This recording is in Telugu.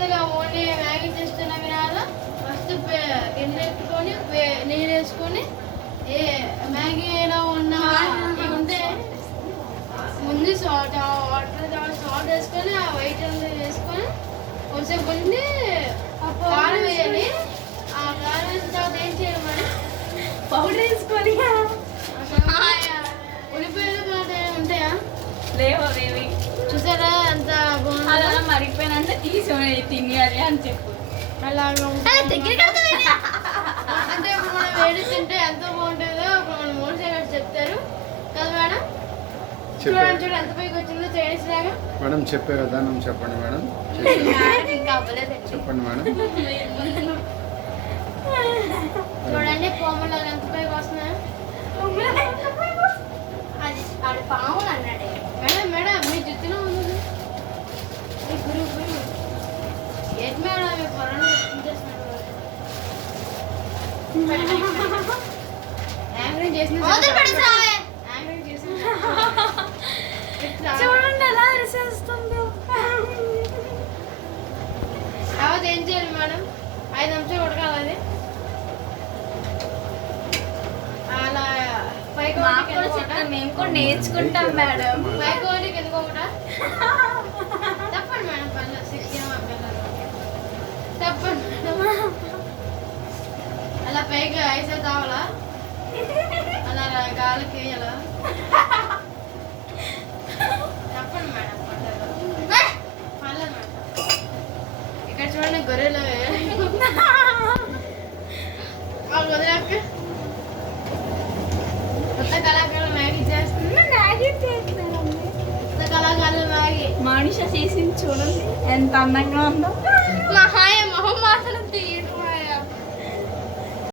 కొత్తగా ఓన్లీ మ్యాగీ చేస్తున్నాం కదా, ఫస్ట్ గిన్నె ఎత్తుకొని నీళ్ళు వేసుకొని మ్యాగీ ఎలా ఉన్నా ఇవి ఉంటే ముందు సాల్ట్ వేసుకొని ఆ వైట్ వేసుకొని కొంచెం కొన్ని కారం వేయాలి. ఆ కారం వేసిన తర్వాత ఏం చేయాలి మరి పౌడర్ వేసుకొని ఉల్లిపాయలు ఉంటాయా? లేవు అవేవి. చూసారా ఎంత బాగుంది. అలా మరిగిపోయినంత తీసి తినేయాలి అని చెప్పు. అలాగా అంటే ఇప్పుడు మనం వేడి తింటే ఎంత బాగుంటుందో ఇప్పుడు మనం 3 సెకండ్స్ చెప్తారు కదా మేడం. చూడండి ఎంత పైకి వచ్చిందో చైనీస్ లాగా. మేడం చెప్పే విధానం చెప్పండి మేడం. ఇంకా అవ్వలేదు. చెప్పండి మేడం. చూడండి పాములు ఎంత పైకి వస్తున్నాయో. అది ఆడు పాములు అన్నాడే. మేడం మేడం మీ జుట్టులో ఉంది ఏంటి మేడం మీ పొరను యాంకరింగ్ చేసిన చూడండి ఎలా అరిసేస్తుందో. తర్వాత ఏం చేయాలి మేడం? 5 నిమిషాలు ఉడకాలి అది. అలా పైకి మేము కూడా నేర్చుకుంటాం మేడం. పైకి ఒకటి కిందకి ఒకటా? తప్పండి మేడం పర్లేదు. 6 తప్పండి మేడం. అలా పైకి ఐసే తావాలా అలా గాలికి అలా తప్పండి మేడం పర్లేదు. పర్లేదు మేడం. ఇక్కడ చూడండి గొర్రెలు వదిలేక కొత్త కళాకారులు మ్యాగీ చేస్తుంది. కొత్త కళాకారులు మ్యాగీ మనిషి చేసింది చూడండి ఎంత అందంగా ఉందో. మా హాయ మొహం మాత్రం తీయడు.